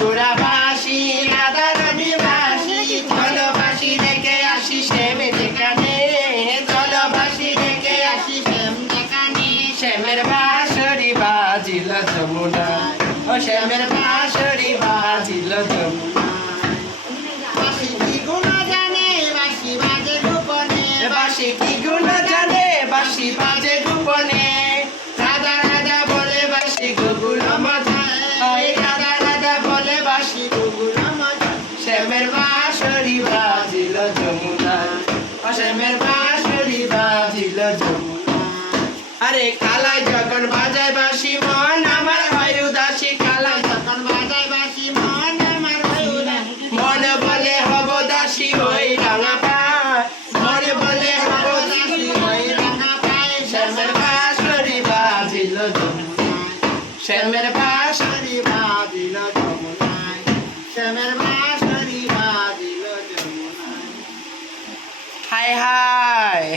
তোরা বাসি রাধা রানী বাসি চলো বাসি রেখে আসি শ্যাম যেখানে চলো বাসি রেখে আসি শ্যাম যেখানে শ্যামের বাঁশরি বাজিল যমুনা ও শ্যামের বাঁশরি বাজিল যমুনা বাঁশি কি গুণ জানে বাঁশি বাজে গোপনে বাঁশি কি গুণ জানে বাঁশি বাজে গোপনে রাধা রাধা বলে বাঁশি গোকুল মজায় রাধা রাধা বলে বাঁশি গোকুল মজায় শ্যামের বাঁশরি বাজিল যমুনায় ও শ্যামের বাঁশরি বাজিল যমুনায় আরে কালাই যখন বাজায় বাঁশি মন আমার হয় উদাসী কালাই যখন বাজায় বাঁশি মন আমার হয় উদাসী মন বলে হব দাসী ওই রাঙা পায় মন বলে হব দাসী ওই রাঙা পায় শ্যামের বাঁশরি বাজিল যমুনায় শ্যামের বাঁশরি বাজিল যমুনায় শ্যামের বাঁশরি বাজিল যমুনায় হায় হায়